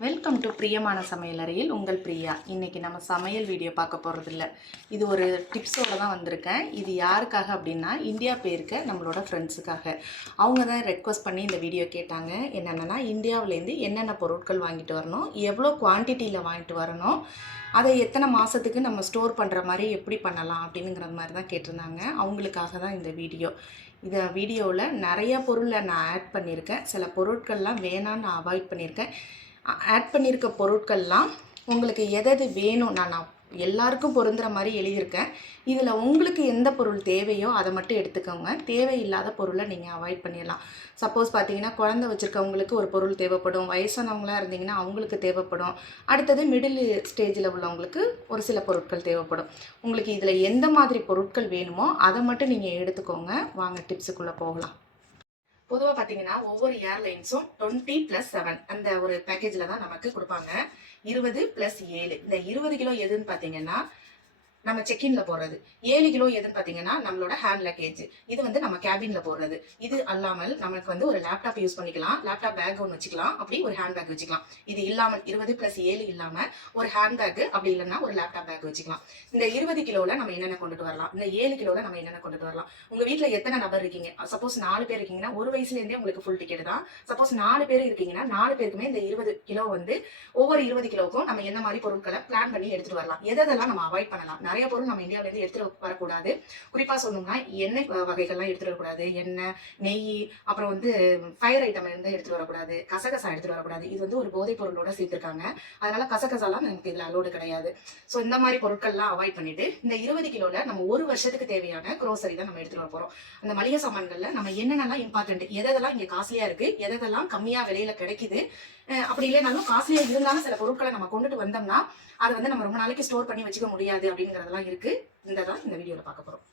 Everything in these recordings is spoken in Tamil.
வெல்கம் டு பிரியமான சமையலறையில் உங்கள் பிரியா. இன்னைக்கு நம்ம சமையல் வீடியோ பார்க்க போகிறது இல்லை இது ஒரு டிப்ஸோடு தான் வந்திருக்கேன். இது யாருக்காக அப்படின்னா இந்தியா போயிருக்க நம்மளோட ஃப்ரெண்ட்ஸுக்காக அவங்க தான் ரெக்வஸ்ட் பண்ணி இந்த வீடியோ கேட்டாங்க. என்னென்னா இந்தியாவிலேருந்து என்னென்ன பொருட்கள் வாங்கிட்டு வரணும் எவ்வளோ குவான்டிட்டியில் வாங்கிட்டு வரணும் அதை எத்தனை மாதத்துக்கு நம்ம ஸ்டோர் பண்ணுற மாதிரி எப்படி பண்ணலாம் அப்படிங்கிற மாதிரி தான் கேட்டிருந்தாங்க. அவங்களுக்காக தான் இந்த வீடியோ. இந்த வீடியோவில் நிறைய பொருளை நான் ஆட் பண்ணியிருக்கேன். சில பொருட்கள்லாம் வேணான்னு நான் அவாய்ட் பண்ணியிருக்கேன். ஆட் பண்ணியிருக்க பொருட்கள்லாம் உங்களுக்கு எதது வேணும் நான் நான் எல்லாருக்கும் பொருந்துற மாதிரி எழுதியிருக்கேன். இதில் உங்களுக்கு எந்த பொருள் தேவையோ அதை மட்டும் எடுத்துக்கோங்க. தேவையில்லாத பொருளை நீங்கள் அவாய்ட் பண்ணிடலாம். சப்போஸ் பார்த்தீங்கன்னா குழந்தை வச்சுருக்கவங்களுக்கு ஒரு பொருள் தேவைப்படும். வயசானவங்களாக இருந்தீங்கன்னா அவங்களுக்கு தேவைப்படும். அடுத்தது மிடில் ஸ்டேஜில் உள்ளவங்களுக்கு ஒரு சில பொருட்கள் தேவைப்படும். உங்களுக்கு இதில் எந்த மாதிரி பொருட்கள் வேணுமோ அதை மட்டும் நீங்கள் எடுத்துக்கோங்க. வாங்க டிப்ஸுக்குள்ளே போகலாம். பொதுவாக பார்த்தீங்கன்னா ஒவ்வொரு ஏர்லைன்ஸும் டுவெண்ட்டி ப்ளஸ் செவன் அந்த ஒரு பேக்கேஜில் தான் நமக்கு கொடுப்பாங்க. இருபது ப்ளஸ் ஏழு. இந்த இருபது கிலோ எதுன்னு பார்த்தீங்கன்னா நம்ம செக்இன்ல போடுறது. ஏழு கிலோ எதுன்னு பார்த்தீங்கன்னா நம்மளோட ஹேண்ட் லக்கேஜ் இது வந்து நம்ம கேபின்ல போடுறது. இது அல்லாமல் நமக்கு வந்து ஒரு லேப்டாப் யூஸ் பண்ணிக்கலாம். லேப்டாப் பேக் ஒன்று வச்சுக்கலாம். அப்படி ஒரு ஹேண்ட் பேக் வச்சுக்கலாம். இது இல்லாமல் இருபது ப்ளஸ் ஏழு இல்லாமல் ஒரு ஹேண்ட் பேக் அப்படி இல்லைன்னா ஒரு லேப்டாப் பேக் வச்சுக்கலாம். இந்த இருபது கிலோல நம்ம என்னென்ன கொண்டுட்டு வரலாம்? இந்த ஏழு கிலோல நம்ம என்னென்ன கொண்டுட்டு வரலாம்? உங்க வீட்டில் எத்தனை நபர் இருக்கீங்க? சப்போஸ் நாலு பேர் இருக்கீங்கன்னா ஒரு வயசுலேருந்தே உங்களுக்கு ஃபுல் டிக்கெட் தான். சப்போஸ் நாலு பேர் இருக்கீங்கன்னா நாலு பேருக்குமே இந்த இருபது கிலோ வந்து ஒவ்வொரு இருபது கிலோவுக்கும் நம்ம என்ன மாதிரி பொருட்களை பிளான் பண்ணி எடுத்துட்டு வரலாம். எதெல்லாம் நம்ம அவாய்ட் பண்ணலாம்? நிறைய பொருள் நம்ம இந்தியாவில இருந்து எடுத்துட்டு வரக்கூடாது. குறிப்பா சொல்லணும்னா எண்ணெய் வகைகள்லாம் எடுத்துட்டு வரக்கூடாது. எண்ணெய் நெய் அப்புறம் வந்து ஃபயர் ஐட்டம் இருந்து எடுத்துட்டு வரக்கூடாது. கசகசா எடுத்துட்டு வரக்கூடாது. இது வந்து ஒரு போதைப் பொருளோட சேர்த்துருக்காங்க. அதனால கசகசாலாம் நமக்கு இதுல அலோடு கிடையாது. ஸோ இந்த மாதிரி பொருட்கள்லாம் அவாய்ட் பண்ணிட்டு இந்த இருபது கிலோல நம்ம ஒரு வருஷத்துக்கு தேவையான க்ரோசரி தான் நம்ம எடுத்துட்டு வர போறோம் அந்த மளிகை சாமான்கள்ல நம்ம என்னென்னலாம் இம்பார்ட்டன்ட் எதெல்லாம் இங்க காஸ்ட்லியா இருக்கு எதெல்லாம் கம்மியா விலையில கிடைக்குது அப்படி இல்லைனாலும் காஸ்ட்லியா இருந்தாலும் சில பொருட்களை நம்ம கொண்டுட்டு வந்தோம்னா அதை வந்து நம்ம ரொம்ப நாளைக்கு ஸ்டோர் பண்ணி வச்சுக்க முடியாது அப்படிங்கிறதெல்லாம் இருக்கு. இந்த தான் இந்த வீடியோவில் பார்க்க போகிறோம்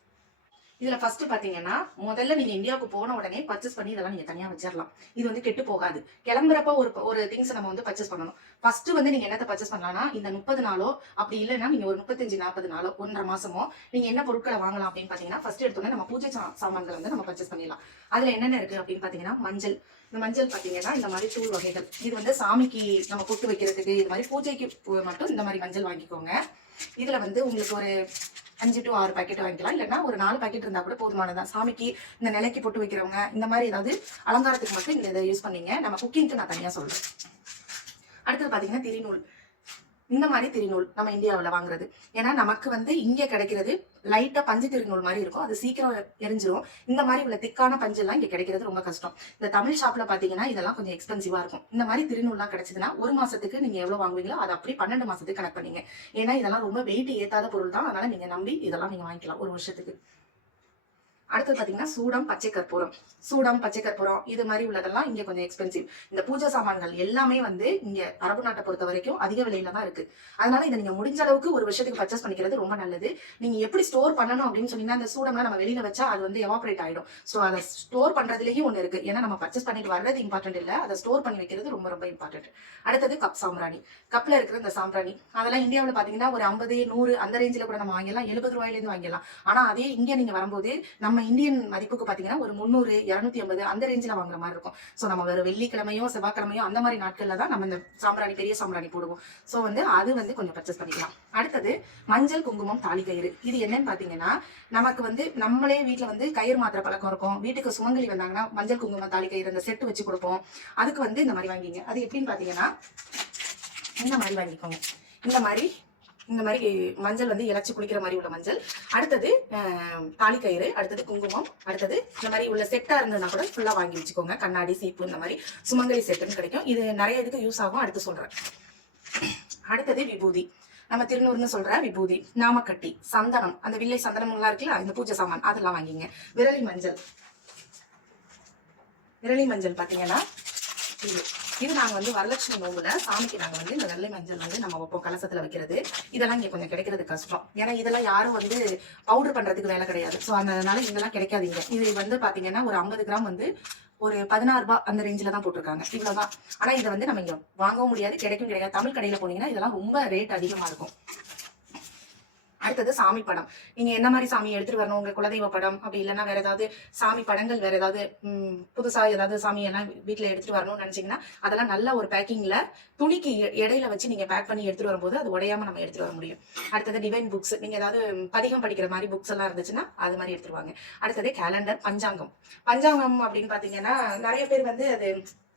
இதுல ஃபர்ஸ்ட் பாத்தீங்கன்னா முதல்ல நீங்க இந்தியாவுக்கு போன உடனே பர்ச்சேஸ் பண்ணி இதெல்லாம் நீங்க தனியா வச்சிடலாம் இது வந்து கெட்டு போகாது. கிளம்புறப்ப ஒரு ஒரு திங்ஸ் நம்ம வந்து பர்ச்சேஸ் பண்ணணும். ஃபர்ஸ்ட் வந்து நீங்க என்னத்த பர்ச்சேஸ் பண்ணலாம்னா இந்த முப்பது நாளோ அப்படி இல்லைன்னா நீங்க ஒரு முப்பத்தஞ்சு நாற்பது நாளோ ஒன்றரை மாசமோ நீங்க என்ன பொருட்களை வாங்கலாம் அப்படின்னு பாத்தீங்கன்னா ஃபர்ஸ்ட் எடுத்தோன்னே நம்ம பூஜை சா- சாமான்கள் வந்து நம்ம பர்ச்சேஸ் பண்ணிடலாம். அதுல என்னென்ன இருக்கு அப்படின்னு பாத்தீங்கன்னா மஞ்சள். இந்த மஞ்சள் பாத்தீங்கன்னா இந்த மாதிரி தூள் வகைகள். இது வந்து சாமிக்கு நம்ம பொட்டு வைக்கிறதுக்கு இது மாதிரி பூஜைக்கு மட்டும் இந்த மாதிரி மஞ்சள் வாங்கிக்கோங்க. இதுல வந்து உங்களுக்கு ஒரு அஞ்சு டு ஆறு பாக்கெட் வாங்கிக்கலாம். இல்லைன்னா ஒரு நாலு பாக்கெட் இருந்தா கூட போதுமானதான் சாமிக்கு இந்த நிலைக்கு போட்டு வைக்கிறவங்க இந்த மாதிரி ஏதாவது அலங்காரத்துக்கு மட்டும் இந்த இதை யூஸ் பண்ணீங்க. நம்ம குக்கிங்க்கு நான் தனியா சொல்றேன். அடுத்தது பாத்தீங்கன்னா திரிநூல் இந்த மாதிரி திருநூல் நம்ம இந்தியாவில் வாங்குறது. ஏன்னா நமக்கு வந்து இங்கே கிடைக்கிறது லைட்டா பஞ்சு திருநூல் மாதிரி இருக்கும். அது சீக்கிரம் எரிஞ்சிரும். இந்த மாதிரி உள்ள திக்கான பஞ்செல்லாம் இங்கே கிடைக்கிறது ரொம்ப கஷ்டம். இந்த தமிழ் ஷாப்ல பாத்தீங்கன்னா இதெல்லாம் கொஞ்சம் எக்ஸ்பென்சிவா இருக்கும். இந்த மாதிரி திருநூல்லாம் கிடைச்சதுன்னா ஒரு மாசத்துக்கு நீங்க எவ்வளவு வாங்குவீங்களோ அதை அப்படி பன்னெண்டு மாசத்துக்கு கணக்கு பண்ணீங்க. ஏன்னா இதெல்லாம் ரொம்ப வெயிட் ஏத்தாத பொருள் தான். அதனால நீங்க நம்பி இதெல்லாம் நீங்க வாங்கிக்கலாம் ஒரு வருஷத்துக்கு. அடுத்து பாத்தீங்கன்னா சூடம் பச்சை கற்பூரம். சூடம் பச்சை கற்பூரம் இது மாதிரி உள்ளதெல்லாம் இங்க கொஞ்சம் எக்ஸ்பென்சிவ் இந்த பூஜை சாமான்கள் எல்லாமே வந்து இங்க அரபு நாட்டை பொறுத்த வரைக்கும் அதிக விலையில தான் இருக்கு. அதனால இதை நீங்க முடிஞ்ச அளவுக்கு ஒரு விஷயத்துக்கு பர்ச்சேஸ் பண்ணிக்கிறது ரொம்ப நல்லது. நீங்க எப்படி ஸ்டோர் பண்ணணும் அப்படின்னு சொன்னீங்கன்னா அந்த சூடம்லாம் நம்ம வெளியில வச்சா அது வந்து எவாபரேட் ஆயிடும். ஸோ அதை ஸ்டோர் பண்றதுலயும் ஒண்ணு இருக்கு. ஏன்னா நம்ம பர்ச்சேஸ் பண்ணிட்டு வர்றது இம்பார்ட்டன்ட் இல்லை. அதை ஸ்டோர் பண்ணி வைக்கிறது ரொம்ப ரொம்ப இம்பார்ட்டன்ட் அடுத்தது கப் சாம்பிராணி. கப்ல இருக்கிற இந்த சாம்பிராணி அதெல்லாம் இந்தியாவில் பாத்தீங்கன்னா ஒரு ஐம்பது நூறு அந்த ரேஞ்சில் கூட நம்ம வாங்கிடலாம். எழுபது ரூபாயில இருந்து வாங்கிடலாம். ஆனா அதே இங்கே நீங்க வரும்போது நம்ம நம்ம இந்தியன் மதிப்புக்கு பார்த்தீங்கன்னா ஒரு முந்நூறு இரநூத்தி ஐம்பது அந்த ரேஞ்சில் வாங்குற மாதிரி இருக்கும். ஸோ நம்ம வேறு வெள்ளிக்கிழமையோ செவ்வாய்க்கிழமையோ அந்த மாதிரி நாட்களில் தான் நம்ம இந்த சாம்பிராணி பெரிய சாம்பிராணி போடுவோம். ஸோ வந்து அது வந்து கொஞ்சம் பர்ச்சேஸ் பண்ணிக்கலாம். அடுத்தது மஞ்சள் குங்குமம் தாலி கயிறு. இது என்னன்னு பார்த்தீங்கன்னா நமக்கு வந்து நம்மளே வீட்டில் வந்து கயிறு மாத்திர பழக்கம் இருக்கும். வீட்டுக்கு சுமங்கலி வந்தாங்கன்னா மஞ்சள் குங்குமம் தாலி கயிறு அந்த செட்டு வச்சு கொடுப்போம். அதுக்கு வந்து இந்த மாதிரி வாங்கிங்க. அது எப்படின்னு பார்த்தீங்கன்னா இந்த மாதிரி வாங்கிக்கோங்க. இந்த மாதிரி இந்த மாதிரி மஞ்சள் வந்து இழைச்சி குளிக்கிற மாதிரி உள்ள மஞ்சள். அடுத்தது தாலிக்கயிறு தாலி கயிறு அடுத்தது குங்குமம் அடுத்தது இந்த மாதிரி உள்ள செட்டா இருந்ததுன்னா கூட ஃபுல்லா வாங்கி வச்சுக்கோங்க. கண்ணாடி சீப்பு இந்த மாதிரி சுமங்கலி செட்டுன்னு கிடைக்கும். இது நிறைய இதுக்கு யூஸ் ஆகும் அடுத்து சொல்றேன். அடுத்தது விபூதி. நம்ம திருநூறுன்னு சொல்ற விபூதி நாமக்கட்டி சந்தனம் அந்த வில்லை சந்தனம் எல்லாம் இருக்குல்ல இந்த பூஜை சாமான் அதெல்லாம் வாங்கிங்க. விரலி மஞ்சள். விரலி மஞ்சள் பாத்தீங்கன்னா இது. இது நாங்க வந்து வரலட்சுமி நோம்புல சாமிக்கு நாங்க வந்து இந்த வெள்ளை மஞ்சள் வந்து நம்ம வைப்போம் கலசத்துல வைக்கிறது. இதெல்லாம் இங்க கொஞ்சம் கிடைக்கிறது கஷ்டம். ஏன்னா இதெல்லாம் யாரும் வந்து பவுடர் பண்றதுக்கு வேலை கிடையாது. ஸோ அதனால இதெல்லாம் கிடைக்காதீங்க. இது வந்து பாத்தீங்கன்னா ஒரு ஐம்பது கிராம் வந்து ஒரு பதினாறு ரூபாய் அந்த ரேஞ்சில தான் போட்டிருக்காங்க. இவ்வளவுதான். ஆனா இதை வந்து நம்ம இங்க வாங்கவும் முடியாது கிடைக்கும் கிடையாது. தமிழ் கடையில போனீங்கன்னா இதெல்லாம் ரொம்ப ரேட் அதிகமா இருக்கும். அடுத்தது சாமி படம். நீங்க என்ன மாதிரி சாமி எடுத்துட்டு வரணும்? உங்க குலதெய்வ படம் அப்படி இல்லைன்னா வேற ஏதாவது சாமி படங்கள் வேற ஏதாவது புதுசா ஏதாவது சாமி எல்லாம் வீட்டுல எடுத்துட்டு வரணும்னு நினைச்சீங்கன்னா அதெல்லாம் நல்ல ஒரு பேக்கிங்ல துணிக்கு இடையில வச்சு நீங்க பேக் பண்ணி எடுத்துட்டு வரும்போது அது உடையாம நம்ம எடுத்துட்டு வர முடியும். அடுத்தது டிவைன் புக்ஸ் நீங்க ஏதாவது பதிகம் படிக்கிற மாதிரி புக்ஸ் எல்லாம் இருந்துச்சுன்னா அது மாதிரி எடுத்துருவாங்க அடுத்தது கேலண்டர் பஞ்சாங்கம். பஞ்சாங்கம் அப்படின்னு பாத்தீங்கன்னா நிறைய பேர் வந்து அது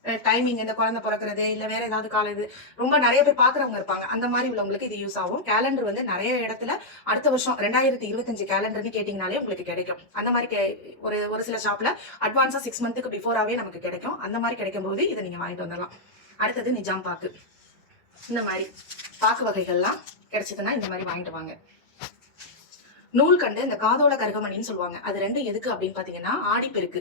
டைமிங் இந்த குழந்தை பிறக்கிறது இல்ல வேற ஏதாவது கால இது ரொம்ப நிறைய பேர் பாக்குறவங்க இருப்பாங்க. அந்த மாதிரி உள்ளவங்களுக்கு இது யூஸ் ஆகும். கேலண்டர் வந்து நிறைய இடத்துல அடுத்த வருஷம் ரெண்டாயிரத்தி இருபத்தஞ்சு கேலண்டர்னு கேட்டிங்கனாலே உங்களுக்கு கிடைக்கும். அந்த மாதிரி கே- ஒரு ஒரு சில ஷாப்ல அட்வான்ஸா சிக்ஸ் மந்த்துக்கு பிஃபோராவே நமக்கு கிடைக்கும். அந்த மாதிரி கிடைக்கும் போது இதை நீங்க வாங்கிட்டு வந்துடலாம். அடுத்தது நிஜாம் பாக்கு. இந்த மாதிரி பாக்கு வகைகள்லாம் கிடைச்சதுன்னா இந்த மாதிரி வாங்கிட்டு வாங்க. நூல் கண்டு இந்த காதோல கருகமணின்னு சொல்லுவாங்க. அது ரெண்டும் எதுக்கு அப்படின்னு பாத்தீங்கன்னா ஆடிப்பெருக்கு.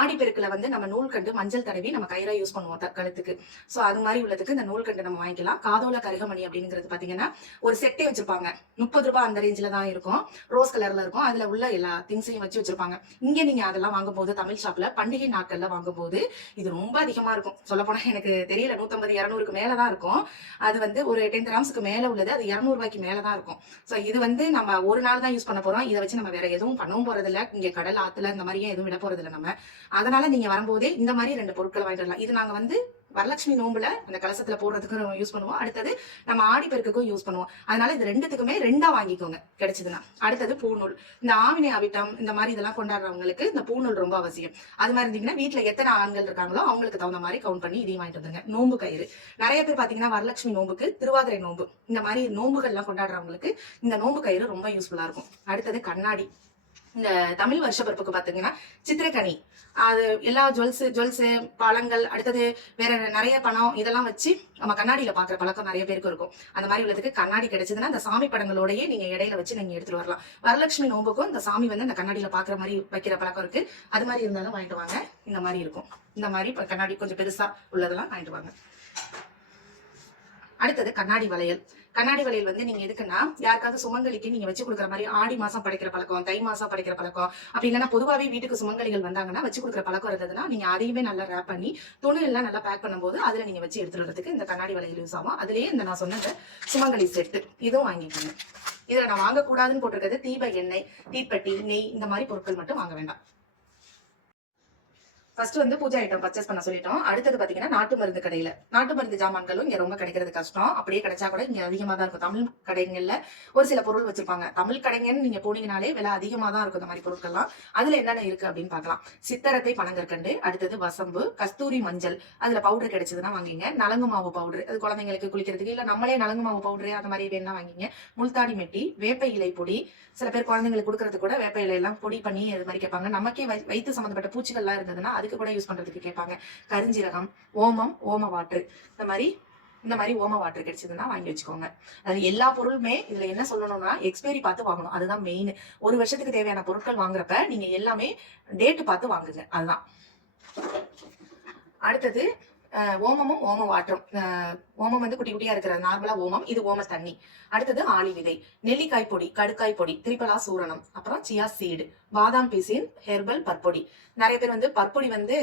ஆடிப்பெருக்குல வந்து நம்ம நூல் கண்டு மஞ்சள் தடவி நம்ம கயிறா யூஸ் பண்ணுவோம் கழுத்துக்கு. சோ அது மாதிரி உள்ளதுக்கு இந்த நூல் கண்டு நம்ம வாங்கிக்கலாம். காதோல கருகமணி அப்படிங்கிறது பாத்தீங்கன்னா ஒரு செட்டே வச்சிருப்பாங்க. முப்பது ரூபாய் அந்த ரேஞ்சில தான் இருக்கும். ரோஸ் கலர்ல இருக்கும். அதுல உள்ள எல்லா திங்ஸையும் வச்சு வச்சிருப்பாங்க. இங்க நீங்க அதெல்லாம் வாங்கும்போது தமிழ் ஷாப்ல பண்டிகை நாட்கள்ல வாங்கும்போது இது ரொம்ப அதிகமா இருக்கும். சொல்ல போனா எனக்கு தெரியல நூத்தம்பது இருநூறுக்கு மேலதான் இருக்கும். அது வந்து ஒரு டென் கிராம்ஸ்க்கு மேல உள்ளது. அது இருநூறு ரூபாய்க்கு மேலதான் இருக்கும். சோ இது வந்து நம்ம ஒரு நாள் தான் யூஸ் பண்ண போறோம். இதை வச்சு நம்ம வேற எதுவும் பண்ணவும் போறது இல்ல இங்க கடல் ஆத்துல இந்த மாதிரியே எதுவும் விட போறது இல்லை நம்ம. அதனால நீங்க வரும்போதே இந்த மாதிரி ரெண்டு பொருட்களை வாங்கிட்டு வரலாம். இது நாங்க வந்து வரலட்சுமி நோம்புல அந்த கலசத்துல போடுறதுக்கு யூஸ் பண்ணுவோம். அடுத்தது நம்ம ஆடி பெருக்குக்கும் யூஸ் பண்ணுவோம். அதனால இது ரெண்டுத்துக்குமே ரெண்டா வாங்கிக்கோங்க கிடைச்சதுன்னா. அடுத்தது பூநூல். இந்த ஆவினை அவிட்டம் இந்த மாதிரி இதெல்லாம் கொண்டாடுறவங்களுக்கு இந்த பூநூல் ரொம்ப அவசியம். அது மாதிரி இருந்தீங்கன்னா வீட்டுல எத்தனை ஆண்கள் இருக்காங்களோ அவங்களுக்கு தகுந்த மாதிரி கவுண்ட் பண்ணி இதையும் வாங்கிட்டு வந்துருங்க. நோம்பு கயிறு. நிறைய பேர் பாத்தீங்கன்னா வரலட்சுமி நோம்புக்கு திருவாதிரை நோம்பு. இந்த மாதிரி நோம்புகள்லாம் கொண்டாடுறவங்களுக்கு இந்த நோம்பு கயிறு ரொம்ப யூஸ்ஃபுல்லா இருக்கும். அடுத்தது கண்ணாடி. இந்த தமிழ் வருஷ பிறப்புக்கு பாத்தீங்கன்னா சித்திரக்கனி. அது எல்லா ஜுவல்ஸு ஜுவல்ஸு பழங்கள் அடுத்தது வேற நிறைய பணம் இதெல்லாம் வச்சு நம்ம கண்ணாடியில் பார்க்குற பழக்கம் நிறைய பேருக்கு இருக்கும். அந்த மாதிரி உள்ளதுக்கு கண்ணாடி கிடைச்சதுன்னா அந்த சாமி படங்களோடயே நீங்கள் இடையில வச்சு நீங்கள் எடுத்துட்டு வரலாம். வரலட்சுமி நோம்புக்கும் இந்த சாமி வந்து அந்த கண்ணாடியில் பார்க்குற மாதிரி வைக்கிற பழக்கம் இருக்கு. அது மாதிரி இருந்தாலும் வாங்கிட்டு வாங்க. இந்த மாதிரி இருக்கும். இந்த மாதிரி இப்போ கண்ணாடி கொஞ்சம் பெருசாக உள்ளதெல்லாம் வாங்கிட்டு வாங்க. அடுத்தது கண்ணாடி வளையல். கண்ணாடி வளையல் வந்து நீங்க எதுக்குன்னா யாருக்காவது சுமங்கலிக்கு நீங்க வச்சு கொடுக்குற மாதிரி ஆடி மாசம் படைக்கிற பழக்கம் தை மாசம் படைக்கிற பழக்கம் அப்படி இல்லைன்னா பொதுவாகவே வீட்டுக்கு சுமங்கலிகள் வந்தாங்கன்னா வச்சு கொடுக்குற பழக்கம் இருந்ததுன்னா நீங்க அதையுமே நல்லா ரேப் பண்ணி துணி எல்லாம் நல்லா பேக் பண்ணும்போது அதுல நீங்க வச்சு எடுத்துட்டு வரதுக்கு இந்த கண்ணாடி வளையல் யூஸ் ஆகும். அதுலயே இந்த நான் சொன்ன சுமங்கலி செட்டு இதுவும் வாங்கிக்கோங்க. இதுல நான் வாங்கக்கூடாதுன்னு போட்டிருக்கிறது தீப எண்ணெய் தீப்பெட்டி நெய் இந்த மாதிரி பொருட்கள் மட்டும் வாங்க வேண்டாம். ஃபர்ஸ்ட் வந்து பூஜை ஐட்டம் பர்ச்சேஸ் பண்ண சொல்லிட்டோம். அடுத்தது பாத்தீங்கன்னா நாட்டு மருந்து கடையில. நாட்டு மருந்து ஜாமான்களும் இங்க ரொம்ப கிடைக்கிறது கஷ்டம். அப்படியே கிடைச்சா கூட இங்க அதிகமா தான் இருக்கும். தமிழ் கடைகள்ல ஒரு சில பொருள் வச்சிருப்பாங்க. தமிழ் கடைங்கன்னு நீங்க போனீங்கனாலே விலை அதிகமா தான் இருக்கும் இந்த மாதிரி பொருட்கள்லாம். அதுல என்னென்ன இருக்கு அப்படின்னு பார்க்கலாம். சித்தரத்தை பனங்கற்கண்டு அடுத்தது வசம்பு கஸ்தூரி மஞ்சள். அதுல பவுடர் கிடைச்சதுன்னா வாங்கிங்க. நலங்கு மாவு பவுடர் அது குழந்தைங்களுக்கு குளிக்கிறதுக்கு இல்ல நம்மளே நலங்கு மாவு பவுடர் அந்த மாதிரி வேணா வாங்கிங்க. முல்தாடி மெட்டி வேப்ப இலை பொடி. சில பேர் குழந்தைங்களுக்கு கொடுக்கறது கூட வேப்ப இலை எல்லாம் பொடி பண்ணி இது மாதிரி கேட்பாங்க. நமக்கே வயிற்று வயித்து சம்பந்தப்பட்ட பூச்சிகள்லாம் இருந்ததுன்னா அதுக்கு கூட யூஸ் பண்றதுக்கு கேட்பாங்க. கரிஞ்சீரகம் ஓமம் ஓம வாட்டர் இந்த மாதிரி இந்த மாதிரி ஓம வாட்டர் கிடைச்சதுன்னா வாங்கி வச்சுக்கோங்க. அது எல்லா பொருளுமே இதுல என்ன சொல்லணும்னா எக்ஸ்பைரி பார்த்து வாங்கணும். அதுதான் மெயின் ஒரு வருஷத்துக்கு தேவையான பொருட்கள் வாங்குறப்ப நீங்க எல்லாமே டேட் பார்த்து வாங்குங்க. அதுதான். அடுத்தது ஓமமும் ஓம வாட்டரும் ஓமம் வந்து குட்டி குட்டியா இருக்கிறது. நார்மலா ஓமம் இது ஓம தண்ணி. அடுத்தது ஆளி விதை. நெல்லிக்காய் பொடி கடுக்காய் பொடி திரிபலா சூரணம் அப்புறம் சியா சீடு பாதாம் பீசின் ஹெர்பல் பற்பொடி. நிறைய பேர் வந்து பற்பொடி வந்து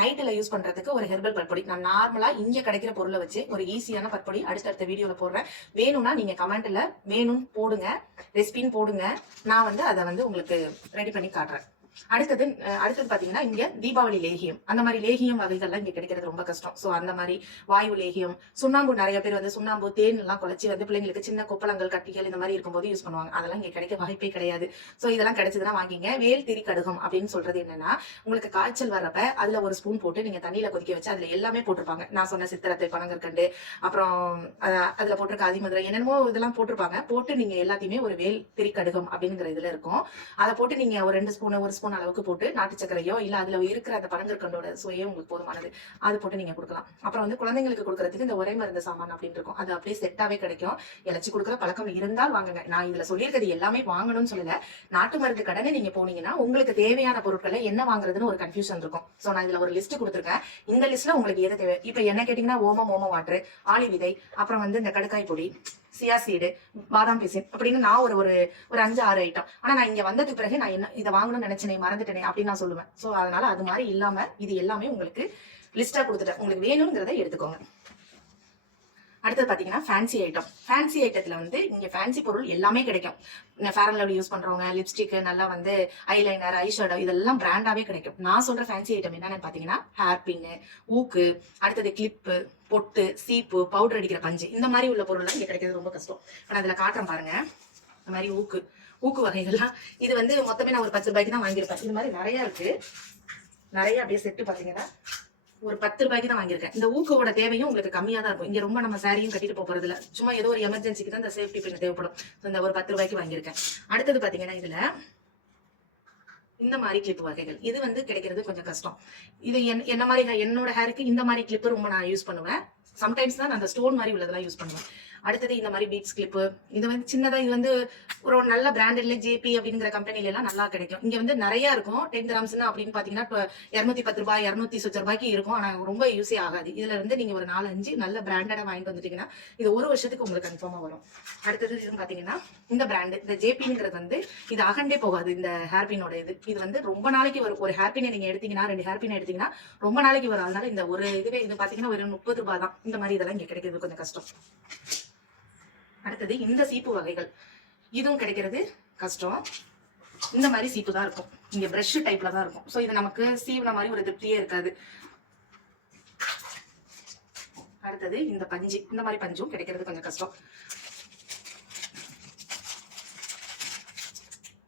நைட்டில் யூஸ் பண்றதுக்கு ஒரு ஹெர்பல் பற்பொடி. நான் நார்மலா இங்க கிடைக்கிற பொருளை வச்சு ஒரு ஈஸியான பற்பொடி அடுத்தடுத்த வீடியோல போடுறேன். வேணும்னா நீங்க கமெண்ட்ல வேணும் போடுங்க ரெசிபின்னு போடுங்க. நான் வந்து அதை வந்து உங்களுக்கு ரெடி பண்ணி காட்டுறேன். அடுத்தது அடுத்தது பாத்தீங்கன்னா இங்க தீபாவளி லேகியம். அந்த மாதிரி லேகியம் வகைகள்லாம் இங்க கிடைக்கிறது ரொம்ப கஷ்டம். சோ அந்த மாதிரி வாயு லேகியம் சுண்ணாம்பு நிறைய பேர் வந்து சுண்ணாம்பு தேன் எல்லாம் குழச்சி வந்து பிள்ளைங்களுக்கு சின்ன கொப்பளங்கள் கட்டிகள் இந்த மாதிரி இருக்கும்போது யூஸ் பண்ணுவாங்க. அதெல்லாம் இங்க கிடைக்க வாய்ப்பே கிடையாது. சோ இதெல்லாம் கிடைச்சதுன்னா வாங்கிங்க. வேல் திரி கடுகம் அப்படின்னு சொல்றது என்னன்னா உங்களுக்கு காய்ச்சல் வர்றப்ப அதுல ஒரு ஸ்பூன் போட்டு நீங்க தண்ணியில கொதிக்க வச்சு அதுல எல்லாமே போட்டிருப்பாங்க. நான் சொன்ன சித்திரத்தை பனங்கற்கண்டு அப்புறம் அதுல போட்டிருக்க அதிமதுரை என்னென்னமோ இதெல்லாம் போட்டிருப்பாங்க. போட்டு நீங்க எல்லாத்தையுமே ஒரு வேல் திரிக்கடுகம் அப்படிங்கிற இதுல இருக்கும். அதை போட்டு நீங்க ஒரு ரெண்டு ஸ்பூன் ஒரு ஸ்பூன் அளவுக்கு போட்டு நாட்டு சக்கரையோ இல்ல அதுல இருக்கிற அந்த பனங்கற்கண்டோட சுவையே உங்களுக்கு போதுமானது. அது போட்டு நீங்க கொடுக்கலாம். அப்புறம் வந்து குழந்தைங்களுக்கு கொடுக்கறதுக்கு இந்த ஒரே மருந்து சாமான் அப்படின்னு இருக்கும். அது அப்படியே செட்டாவே கிடைக்கும். இழைச்சி கொடுக்குற பழக்கம் இருந்தால் வாங்குங்க. நான் இதுல சொல்லியிருக்கிறது எல்லாமே வாங்கணும்னு சொல்லல. நாட்டு மருந்து கடனை நீங்க போனீங்கன்னா உங்களுக்கு தேவையான பொருட்களை என்ன வாங்குறதுன்னு ஒரு கன்ஃபியூஷன் இருக்கும். சோ நான் இதுல ஒரு லிஸ்ட் கொடுத்துருக்கேன். இந்த லிஸ்ட்ல உங்களுக்கு எது தேவை? இப்ப என்ன கேட்டீங்கன்னா ஓமம் ஓம வாட்டர் ஆளி விதை அப்புறம் வந்து இந்த கடுக்காய் பொடி சியா சீடு பாதாம் பிசின் அப்படின்னு நான் ஒரு ஒரு ஒரு அஞ்சு ஆறு ஐட்டம் ஆனா நான் இங்க வந்ததுக்கு பிறகு நான் என்ன இதை வாங்கணும்னு நினைச்சேனே மறந்துட்டேனே அப்படின்னு நான் சொல்லுவேன். சோ அதனால அது மாதிரி இல்லாம இது எல்லாமே உங்களுக்கு லிஸ்டா கொடுத்துட்டேன். உங்களுக்கு வேணுங்கிறத எடுத்துக்கோங்க. அடுத்தது பார்த்தீங்கன்னா ஃபேன்சி ஐட்டம் ஃபேன்சி ஐட்டத்தில் வந்து இங்கே ஃபேன்சி பொருள் எல்லாமே கிடைக்கும். ஃபேர் லவ்லி யூஸ் பண்ணுறவங்க லிப்ஸ்டிக் நல்லா வந்து ஐலைனர் ஐஷேடோ இதெல்லாம் பிராண்டாகவே கிடைக்கும். நான் சொல்கிற ஃபேன்சி ஐட்டம் என்னென்னு பார்த்தீங்கன்னா ஹேர் பின்னு ஊக்கு அடுத்தது கிளிப்பு பொட்டு சீப்பு பவுடர் அடிக்கிற பஞ்சு. இந்த மாதிரி உள்ள பொருள்லாம் இங்கே கிடைக்கிறது ரொம்ப கஷ்டம். நான் அதில் காட்டுறேன் பாருங்க. இந்த மாதிரி ஊக்கு ஊக்கு வகைகள்லாம். இது வந்து மொத்தமே நான் ஒரு பத்து ரூபாய்க்கு தான் வாங்கியிருப்பேன். இது மாதிரி நிறையா இருக்குது நிறைய அப்படியே செட்டு பார்த்தீங்கன்னா ஒரு பத்து ரூபாய்க்கு தான் வாங்கியிருக்கேன். இந்த ஊக்கோட தேவையும் உங்களுக்கு கம்மியாக தான் இருக்கும். இங்கே ரொம்ப நம்ம சாரியும் கட்டிட்டு போக போறதில்ல. சும்மா ஏதோ ஒரு எமர்ஜென்சிக்கு தான் இந்த சேஃப்டி பின் தேவைப்படும். இந்த ஒரு பத்து ரூபாய்க்கு வாங்கியிருக்கேன். அடுத்தது பார்த்தீங்கன்னா இதுல இந்த மாதிரி கிளிப் வகைகள். இது வந்து கிடைக்கிறது கொஞ்சம் கஷ்டம். இது என் என்ன மாதிரி என்னோட ஹேருக்கு இந்த மாதிரி கிளிப்பு ரொம்ப நான் யூஸ் பண்ணுவேன். சம்டைம்ஸ் தான் நான் அந்த ஸ்டோன் மாதிரி உள்ளதெல்லாம் யூஸ் பண்ணுவேன். அடுத்தது இந்த மாதிரி பீட்ஸ் கிளிப்பு இது வந்து சின்னதா இது வந்து ஒரு நல்ல பிராண்டட்ல ஜேபி அப்படிங்கிற கம்பெனில எல்லாம் நல்லா கிடைக்கும். இங்க வந்து நிறைய இருக்கும். டென் கிராம்ஸ்னு அப்படின்னு பாத்தீங்கன்னா இப்போ இரநூத்தி பத்து ரூபாய் இரநூத்தி சொச்ச ரூபாய்க்கு இருக்கும். ஆனா ரொம்ப யூஸே ஆகாது. இதுல இருந்து நீங்க ஒரு நாலு அஞ்சு நல்ல பிராண்டடா வாங்கிட்டு வந்துட்டீங்கன்னா இது ஒரு வருஷத்துக்கு உங்களுக்கு கன்ஃபார்மா வரும். அடுத்தது இது பாத்தீங்கன்னா இந்த பிராண்டு இந்த ஜேபிங்கிறது வந்து இது அகண்டே போகாது. இந்த ஹேர்பினோட இது. இது வந்து ரொம்ப நாளைக்கு வரும். ஒரு ஹேர்பினை நீங்க எடுத்தீங்கன்னா ரெண்டு ஹேர்பின் எடுத்தீங்கன்னா ரொம்ப நாளைக்கு வரும். அதனால இந்த ஒரு இதுவே இது பாத்தீங்கன்னா ஒரு முப்பது ரூபாய் தான். இந்த மாதிரி இதெல்லாம் இங்க கிடைக்கிறது கொஞ்சம் கஷ்டம். அடுத்தது இந்த சீப்பு வகைகள். இதுவும் கிடைக்கிறது கஷ்டம். இந்த மாதிரி சீப்பு தான் இருக்கும். இங்க பிரஷ் டைப்ல தான் இருக்கும். ஸோ இது நமக்கு சீவுன மாதிரி ஒரு திருப்தியே இருக்காது. அடுத்தது இந்த பஞ்சு. இந்த மாதிரி பஞ்சும் கிடைக்கிறது கொஞ்சம் கஷ்டம்.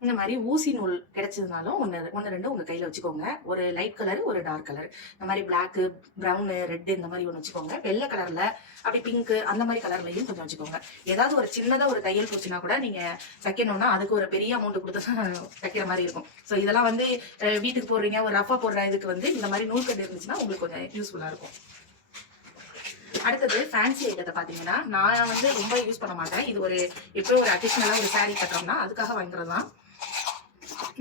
இந்த மாதிரி ஊசி நூல் கிடைச்சதுனாலும் ஒன்று ஒன்று ரெண்டு உங்கள் கையில் வச்சுக்கோங்க. ஒரு லைட் கலர் ஒரு டார்க் கலர் இந்த மாதிரி பிளாக்கு ப்ரௌனு ரெட்டு இந்த மாதிரி ஒன்று வச்சுக்கோங்க. வெள்ளை கலரில் அப்படி பிங்க் அந்த மாதிரி கலர்லையும் கொஞ்சம் வச்சுக்கோங்க. ஏதாவது ஒரு சின்னதாக ஒரு தையல் போச்சுன்னா கூட நீங்கள் தைக்கணும்னா அதுக்கு ஒரு பெரிய அமௌண்ட் கொடுத்து தான் தைக்கிற மாதிரி இருக்கும். ஸோ இதெல்லாம் வந்து வீட்டுக்கு போடுறீங்க ஒரு ரஃபா போடுற இதுக்கு வந்து இந்த மாதிரி நூல்கட்டு இருந்துச்சுன்னா உங்களுக்கு கொஞ்சம் யூஸ்ஃபுல்லாக இருக்கும். அடுத்தது ஃபேன்சி ஐட்டத்தை பார்த்தீங்கன்னா நான் வந்து ரொம்ப யூஸ் பண்ண மாட்டேன். இது ஒரு எப்போ ஒரு அடிஷ்னலாக ஒரு saree கட்டுறோம்னா அதுக்காக வாங்குறது தான்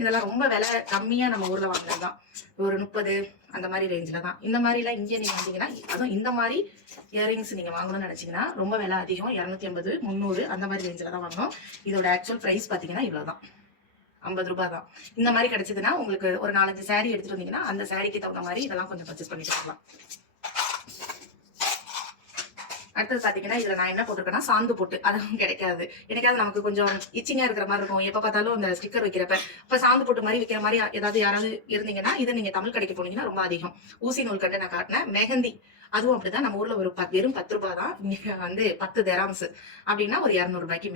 இதெல்லாம் ரொம்ப விலை கம்மியாக நம்ம ஊரில் வாங்குறது தான் ஒரு முப்பது அந்த மாதிரி ரேஞ்சில் தான். இந்த மாதிரிலாம் இங்கே நீங்கள் வந்தீங்கன்னா அதுவும் இந்த மாதிரி இயரிங்ஸ் நீங்கள் வாங்கணும்னு நினச்சிங்கன்னா ரொம்ப விலை அதிகம். இரநூத்தி ஐம்பது முந்நூறு அந்த மாதிரி ரேஞ்சில் தான் வாங்கணும். இதோட ஆக்சுவல் ப்ரைஸ் பார்த்தீங்கன்னா இவ்வளோ தான் ஐம்பது ரூபாய் தான். இந்த மாதிரி கிடைச்சதுன்னா உங்களுக்கு ஒரு நாலஞ்சு saree எடுத்துட்டு வந்தீங்கன்னா அந்த சாரிக்கு தகுந்த மாதிரி இதெல்லாம் கொஞ்சம் பர்ச்சேஸ் பண்ணிட்டு வரலாம் அடுத்தது பாத்தீங்கன்னா இதுல நான் என்ன போட்டிருக்கேன்னா சாந்து போட்டு. அதுவும் கிடைக்காது. எனக்காவது நமக்கு கொஞ்சம் இச்சிங்கா இருக்கிற மாதிரி இருக்கும். எப்ப பார்த்தாலும் அந்த ஸ்டிக்கர் வைக்கிறப்ப. இப்ப சாந்து போட்டு மாதிரி வைக்கிற மாதிரி ஏதாவது யாராவது இருந்தீங்கன்னா இதை நீங்க தமிழ் கடைக்கு போனீங்கன்னா ரொம்ப அதிகம். ஊசி நூல் கண்டு நான் காட்டினேன் மெஹந்தி. அதுவும் அப்படிதான். நம்ம ஊர்ல ஒரு பத்- வெறும் பத்து ரூபாய் தான். வந்து பத்து தெராம்ஸ் அப்படின்னா ஒரு இரநூறு ரூபாய்க்கு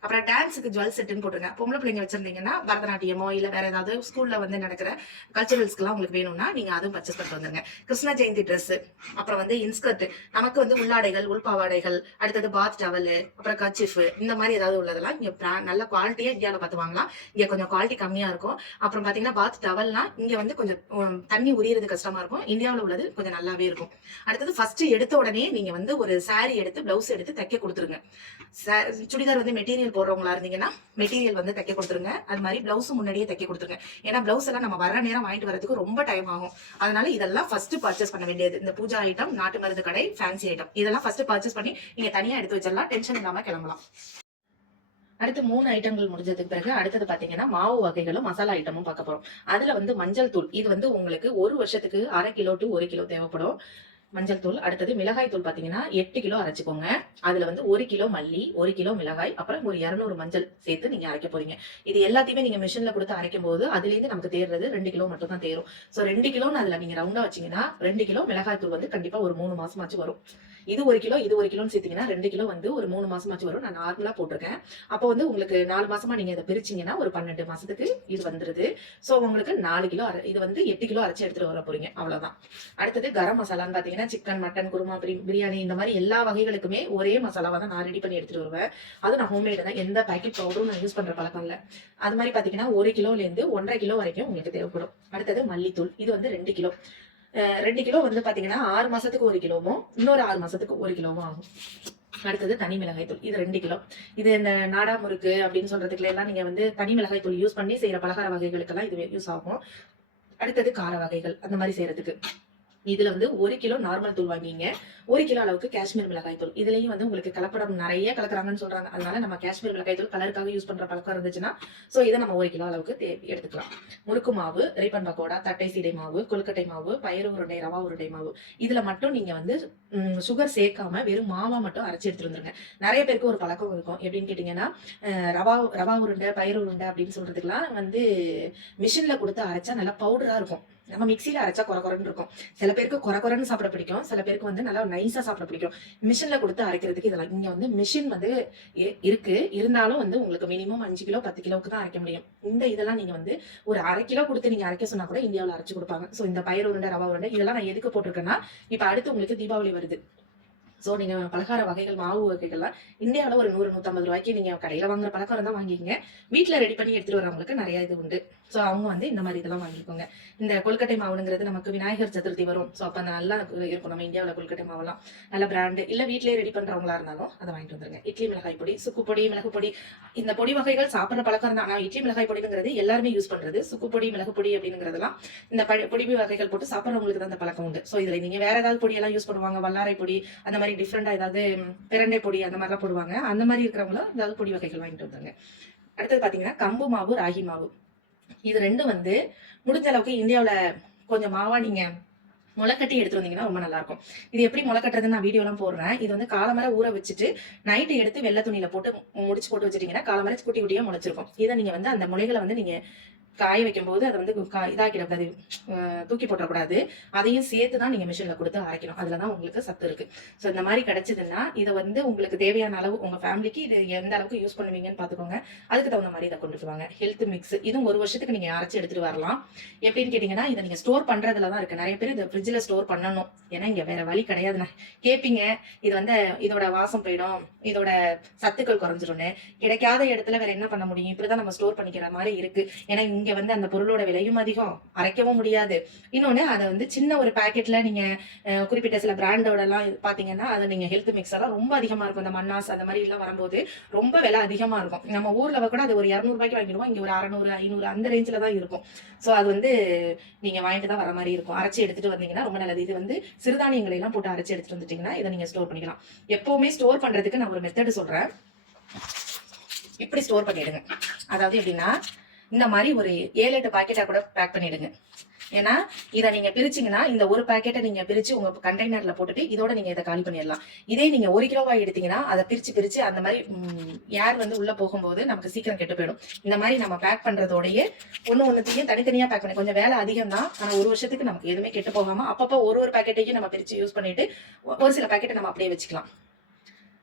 அப்புறம் டான்ஸுக்கு ஜுவல் செட்டுன்னு போட்டுருங்க பொம்பளை பிள்ளைங்க வச்சிருந்தீங்கன்னா பரதநாட்டியமோ இல்லை வேற ஏதாவது ஸ்கூல்ல வந்து நடக்கிற கல்ச்சுரல்ஸ்க்குலாம் உங்களுக்கு வேணும்னா நீங்க அதுவும் பர்ச்சேஸ் பண்ணிட்டு வந்துருங்க. கிருஷ்ண ஜெயந்தி ட்ரெஸ் அப்புறம் வந்து இன்ஸ்கர்ட் நமக்கு வந்து உள்ளாடைகள் உள்பாவாடைகள் அடுத்தது பாத் டவலு அப்புறம் கச்சிஃப் இந்த மாதிரி ஏதாவது உள்ளதெல்லாம் இங்க நல்ல குவாலிட்டியா இந்தியாவில் பார்த்து வாங்கலாம். இங்க கொஞ்சம் குவாலிட்டி கம்மியா இருக்கும். அப்புறம் பாத்தீங்கன்னா பாத் டவல்னா இங்க வந்து கொஞ்சம் தண்ணி உரியறது கஷ்டமா இருக்கும். இந்தியாவில் உள்ளது கொஞ்சம் நல்லாவே இருக்கும். அடுத்தது ஃபர்ஸ்ட் எடுத்த உடனே நீங்க வந்து ஒரு சாரி எடுத்து பிளவுஸ் எடுத்து தைக்க கொடுத்துருங்க. சுடிதார் வந்து மெட்டீரியல் போடுறவங்களா இருந்தீங்கன்னா மெட்டீரியல் வந்து தைக்க கொடுத்துருங்க. அது மாதிரி பிளவுஸ் முன்னாடியே தைக்க கொடுத்துருங்க. ஏன்னா பிளவுஸ் எல்லாம் நம்ம வர நேரம் வாங்கிட்டு வரதுக்கு ரொம்ப டைம் ஆகும். அதனால இதெல்லாம் ஃபர்ஸ்ட் பர்ச்சேஸ் பண்ண வேண்டியது. இந்த பூஜா ஐட்டம் நாட்டு மருந்து கடை ஃபேன்சி ஐட்டம் இதெல்லாம் ஃபர்ஸ்ட் பர்ச்சேஸ் பண்ணி நீங்க தனியா எடுத்து வச்சிடலாம். டென்ஷன் இல்லாம கிளம்பலாம். அடுத்து மூணு ஐட்டங்கள் முடிஞ்சதுக்கு பிறகு அடுத்தது பாத்தீங்கன்னா மாவு வகைகளும் மசாலா ஐட்டமும் பார்க்க போறோம். அதுல வந்து மஞ்சள் தூள். இது வந்து உங்களுக்கு ஒரு வருஷத்துக்கு அரை கிலோ டு ஒரு கிலோ தேவைப்படும். மஞ்சள் தூள் அடுத்தது மிளகாய் தூள் பாத்தீங்கன்னா எட்டு கிலோ அரைச்சுக்கோங்க. அதுல வந்து ஒரு கிலோ மல்லி ஒரு கிலோ மிளகாய் அப்புறம் ஒரு இரநூறு மஞ்சள் சேர்த்து நீங்க அரைக்க போறீங்க. இது எல்லாத்தையுமே நீங்க மிஷின்ல கொடுத்து அரைக்கும் போது அதுல இருந்து நமக்கு தேர்றது ரெண்டு கிலோ மட்டும் தான் தேரும். சோ ரெண்டு கிலோன்னு அதுல நீங்க ரவுண்டா வச்சீங்கன்னா ரெண்டு கிலோ மிளகாய் தூள் வந்து கண்டிப்பா ஒரு மூணு மாசமாச்சு வரும். இது ஒரு கிலோ இது ஒரு கிலோன்னு சேர்த்தீங்கன்னா ரெண்டு கிலோ வந்து ஒரு மூணு மாசமாச்சு வரும். நான் நார்மலா போட்டிருக்கேன். அப்போ வந்து உங்களுக்கு நாலு மாசமா நீங்க இதை பிரிச்சீங்கன்னா ஒரு பன்னெண்டு மாசத்துக்கு இது வந்துருது. ஸோ உங்களுக்கு நாலு கிலோ அரை இது வந்து எட்டு கிலோ அரைச்சி எடுத்துட்டு வர போறீங்க. அவ்வளவுதான். அடுத்தது கரம் மசாலான்னு பாத்தீங்கன்னா சிக்கன் மட்டன் குருமா பிரியாணி இந்த மாதிரி எல்லா வகைகளுக்குமே ஒரே மசாலாவை தான் நான் ரெடி பண்ணி எடுத்துட்டு வருவேன். அது நான் ஹோம்மேடு தான். எந்த பேக்கெட் பவுடரும் நான் யூஸ் பண்ற பழக்கம் இல்லை. அது மாதிரி பாத்தீங்கன்னா ஒரு கிலோல இருந்து ஒன்றரை கிலோ வரைக்கும் உங்களுக்கு தேவைப்படும். அடுத்தது மல்லித்தூள். இது வந்து ரெண்டு கிலோ. ரெண்டு கிலோ வந்து பாத்தீங்கன்னா ஆறு மாசத்துக்கு ஒரு கிலோவும் இன்னொரு ஆறு மாசத்துக்கு ஒரு கிலோவும் ஆகும். அடுத்தது தனி மிளகாய் தூள். இது ரெண்டு கிலோ. இது இந்த நாடா முறுக்கு அப்படின்னு சொல்றதுக்குள்ள எல்லாம் நீங்க வந்து தனி மிளகாய் தூள் யூஸ் பண்ணி செய்யற பலகார வகைகளுக்கெல்லாம் இது யூஸ் ஆகும். அடுத்தது கார வகைகள் அந்த மாதிரி செய்யறதுக்கு இதுல வந்து ஒரு கிலோ நார்மல் தூள் வாங்கிங்க. ஒரு கிலோ அளவுக்கு காஷ்மீர் மிளகாய் தூள். இதுலயும் வந்து உங்களுக்கு கலப்படம் நிறைய கலக்குறாங்கன்னு சொல்றாங்க. அதனால நம்ம காஷ்மீர் மிளகாய் தூள் கலருக்காக யூஸ் பண்ற பழக்கம் இருந்துச்சுன்னா சோ இதை நம்ம ஒரு கிலோ அளவுக்கு எடுத்துக்கலாம். முறுக்கு மாவு ரிப்பன் பக்கோடா தட்டை சீடை மாவு கொழுக்கட்டை மாவு பயிறு உருண்டை ரவா உருண்டை மாவு. இதுல மட்டும் நீங்க வந்து சுகர் சேர்க்காம வெறும் மாவா மட்டும் அரைச்சி எடுத்துட்டு வந்துருங்க. நிறைய பேருக்கு ஒரு பழக்கம் இருக்கும். எப்படின்னு கேட்டீங்கன்னா ரவா ரவா உருண்டை பயிறு உருண்டை அப்படின்னு சொல்றதுக்கெல்லாம் வந்து மிஷின்ல கொடுத்து அரைச்சா நல்லா பவுடரா இருக்கும். நம்ம மிக்சியில அரைச்சா குறை குறைன்னு இருக்கும். சில பேருக்கு குறை குறைன்னு சாப்பிட பிடிக்கும். சில பேருக்கு வந்து நல்லா நைஸா சாப்பிட பிடிக்கும். மிஷின்ல கொடுத்து அரைக்கிறதுக்கு இதெல்லாம் இங்க வந்து மிஷின் வந்து இருக்கு. இருந்தாலும் வந்து உங்களுக்கு மினிமம் அஞ்சு கிலோ பத்து கிலோவுக்கு தான் அரைக்க முடியும். இந்த இதெல்லாம் நீங்க வந்து ஒரு அரை கிலோ கொடுத்து நீங்க அரைக்க சொன்னா கூட இந்தியாவில் அரைச்சு கொடுப்பாங்க. ஸோ இந்த பயிர் உருண்டை ரவா உருண்டை இதெல்லாம் நான் எதுக்கு போட்டிருக்கேன்னா இப்போ அடுத்து உங்களுக்கு தீபாவளி வருது. ஸோ நீங்க பலகார வகைகள் மாவு வகைகள்லாம் இந்தியாவில் ஒரு நூறு நூற்றம்பது ரூபாய்க்கு நீங்க கடையில் வாங்குற பலகாரம் தான் வாங்கிக்கங்க. வீட்டில் ரெடி பண்ணி எடுத்துட்டு வரவங்களுக்கு நிறைய இது உண்டு. ஸோ அவங்க வந்து இந்த மாதிரி இதெல்லாம் வாங்கிக்கோங்க. இந்த கொல்கட்டை மாவுங்கிறது நமக்கு விநாயகர் சதுர்த்தி வரும். ஸோ அப்போ அந்த நல்லா இருக்கும். நம்ம இந்தியாவில் கொல்கட்டை மாவெல்லாம் நல்ல பிராண்டு இல்லை வீட்டிலே ரெடி பண்றவங்களா இருந்தாலும் அதை வாங்கிட்டு வந்துருங்க. இட்லி மிளகாய் பொடி சுக்கு பொடி மிளகு பொடி. இந்த பொடி வகைகள் சாப்பிட்ற பழக்கம் தான். ஆனால் இட்லி மிளகாய் பொடிங்கிறது எல்லாருமே யூஸ் பண்றது. சுக்கு பொடி மிளகு பொடி அப்படிங்கிறதெல்லாம் இந்த பொடி வகைகள் போட்டு சாப்பிட்றவங்களுக்கு தான் அந்த பழக்கம் உண்டு. ஸோ இதில் நீங்க வேற ஏதாவது பொடியெல்லாம் யூஸ் பண்ணுவாங்க. வல்லாரை பொடி அந்த மாதிரி டிஃப்ரெண்டாக ஏதாவது பிரண்டை பொடி அந்த மாதிரிலாம் போடுவாங்க. அந்த மாதிரி இருக்கிறவங்களும் ஏதாவது பொடி வகைகள் வாங்கிட்டு வந்தாங்க. அடுத்தது பார்த்தீங்கன்னா கம்பு மாவு ராகி மாவு. இது ரெண்டும் வந்து முடிஞ்ச அளவுக்கு இந்தியாவில் கொஞ்சம் மாவா நீங்கள் முளைக்கட்டி எடுத்து வந்தீங்கன்னா ரொம்ப நல்லா இருக்கும் இது எப்படி முளைக்கட்டுறதுன்னு நான் வீடியோலாம் போடுறேன். இது வந்து காலமர ஊற வச்சுட்டு நைட்டு எடுத்து வெள்ளை துணியில போட்டு முடிச்சு போட்டு வச்சிட்டீங்கன்னா காலமர குட்டி குட்டியாக முளைச்சிருக்கும். இதை நீங்க வந்து அந்த முளைகளை வந்து நீங்க காய வைக்கும் போது அதை வந்து கா- இதாக்கிடக்கூடாது. தூக்கி போட்டக்கூடாது அதையும் சேர்த்து தான் நீங்கள் மிஷினில் கொடுத்து அரைக்கணும். அதில் தான் உங்களுக்கு சத்து இருக்கு. ஸோ இந்த மாதிரி கிடைச்சதுன்னா இதை வந்து உங்களுக்கு தேவையான அளவு உங்க ஃபேமிலிக்கு இது எந்த அளவுக்கு யூஸ் பண்ணுவீங்கன்னு பார்த்துக்கோங்க அதுக்கு தகுந்த மாதிரி இதை கொண்டு வருவாங்க ஹெல்த் மிக்ஸ் இதுவும் ஒரு வருஷத்துக்கு நீங்கள் அரைச்சி எடுத்துட்டு வரலாம். எப்படின்னு கேட்டிங்கன்னா இதை நீங்கள் ஸ்டோர் பண்ணுறதுல தான் இருக்கு. நிறைய பேர் இதை ஃப்ரிட்ஜில் ஸ்டோர் பண்ணணும். ஏன்னா இங்கே வேற வழி கிடையாதுண்ணா கேட்பீங்க இது வந்து இதோட வாசம் போயிடும். இதோட சத்துக்கள் குறைஞ்சிரும்னு. கிடைக்காத இடத்துல வேற என்ன பண்ண முடியும்? இப்படிதான் நம்ம ஸ்டோர் பண்ணிக்கிற மாதிரி இருக்கு. ஏன்னா இங்க வந்து அந்த பொருளோட விலையும் அதிகம். அரைக்கவும் முடியாது. இன்னொன்னு அதை வந்து சின்ன ஒரு பேக்கெட்ல நீங்க குறிப்பிட்ட சில பிராண்டோட எல்லாம் பாத்தீங்கன்னா அதை நீங்க ஹெல்த் மிக்ஸ் எல்லாம் ரொம்ப அதிகமா இருக்கும். அந்த மன்னாஸ் அந்த மாதிரி எல்லாம் வரும்போது ரொம்ப விலை அதிகமா இருக்கும். நம்ம ஊர்ல கூட அது ஒரு இரநூறு ரூபாய்க்கு வாங்கிடுவோம். இங்க ஒரு அறநூறு ஐநூறு அந்த ரேஞ்சில தான் இருக்கும். ஸோ அது வந்து நீங்க வாங்கிட்டு தான் வர மாதிரி இருக்கும். அரைச்சி எடுத்துட்டு வந்தீங்கன்னா ரொம்ப நல்லது. இது வந்து சிறுதானியங்களை எல்லாம் போட்டு அரைச்சி எடுத்துட்டு வந்துட்டீங்கன்னா இதை நீங்க ஸ்டோர் பண்ணிக்கலாம். எப்பவுமே ஸ்டோர் பண்றதுக்கு நான் ஒரு மெத்தட் சொல்றேன். இப்படி ஸ்டோர் பண்ணிடுங்க. அதாவது எப்படின்னா இந்த மாதிரி ஒரு ஏழு எட்டு பாக்கெட்டா கூட பேக் பண்ணிடுங்க. ஏன்னா இதை நீங்க பிரிச்சீங்கன்னா இந்த ஒரு பாக்கெட்டை நீங்க பிரிச்சு உங்க கண்டெய்னர்ல போட்டுட்டு இதோட நீங்க இதை காலி பண்ணிடலாம். இதே நீங்க ஒரு கிலோவா எடுத்தீங்கன்னா அதை பிரிச்சு பிரிச்சு அந்த மாதிரி ஏர் வந்து உள்ள போகும்போது நமக்கு சீக்கிரம் கெட்டு போயிடும். இந்த மாதிரி நம்ம பேக் பண்றதோடயே ஒன்னு ஒன்னுத்தையும் தனித்தனியா பேக் பண்ணி கொஞ்சம் வேலை அதிகம் தான் ஆனா ஒரு வருஷத்துக்கு நமக்கு எதுவுமே கெட்டு போகாம அப்பப்போ ஒரு ஒரு பாக்கெட்டையும் நம்ம பிரிச்சு யூஸ் பண்ணிட்டு ஒரு சில பாக்கெட்டை நம்ம அப்படியே வச்சுக்கலாம்.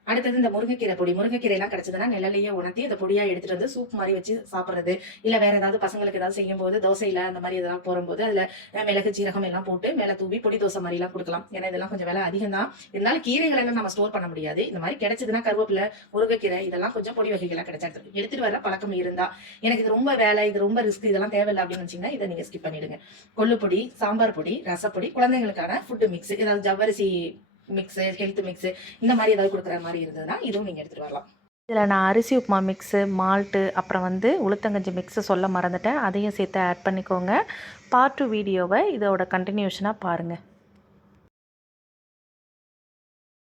அடுத்தது இந்த முருங்கைக்கீரை பொடி. முருங்கைக்கீரை எல்லாம் கிடைச்சதுன்னா நிழலையே உணர்த்தி அந்த பொடியா எடுத்துட்டு வந்து சூப் மாதிரி வச்சு சாப்பிடுறது. இல்ல வேற ஏதாவது பசங்களுக்கு ஏதாவது செய்யும் போது தோசையில அந்த மாதிரி இதெல்லாம் போடும்போது அதுல மிளகு சீரகம் எல்லாம் போட்டு மேல தூவி பொடி தோசை மாதிரி எல்லாம் கொடுக்கலாம். ஏன்னா இதெல்லாம் கொஞ்சம் விலை அதிகம் தான் இருந்தாலும் கீரைகள் எல்லாம் நம்ம ஸ்டோர் பண்ண முடியாது. இந்த மாதிரி கிடைச்சதுன்னா கருவேப்பிலை முருங்கைக்கீரை இதெல்லாம் கொஞ்சம் பொடி வகைகளா கிடைச்சா எடுத்துட்டு எடுத்துட்டு வர பழக்கம் இருந்தா. எனக்கு இது ரொம்ப வேலை இது ரொம்ப ரிஸ்க் இதெல்லாம் தேவையில்லை அப்படின்னு வச்சீங்கன்னா இதை நீங்க ஸ்கிப் பண்ணிடுங்க. கொள்ளுப்பொடி சாம்பார் பொடி ரசப்பொடி குழந்தைங்களுக்கான ஃபுட்டு மிக்ஸ் ஏதாவது ஜவ்வரிசி மிக்ஸு ஹெல்த் மிக்ஸு இந்த மாதிரி ஏதாவது கொடுக்குற மாதிரி இருந்ததுன்னா இதுவும் நீங்கள் எடுத்துகிட்டு வரலாம். இதில் நான் அரிசி உப்புமா மிக்ஸு மால்ட்டு அப்புறம் வந்து உளுத்தங்கஞ்சி மிக்ஸு சொல்ல மறந்துட்டேன். அதையும் சேர்த்து ஆட் பண்ணிக்கோங்க. பார்ட் டூ வீடியோவை இதோட கண்டினியூஷனாக பாருங்கள்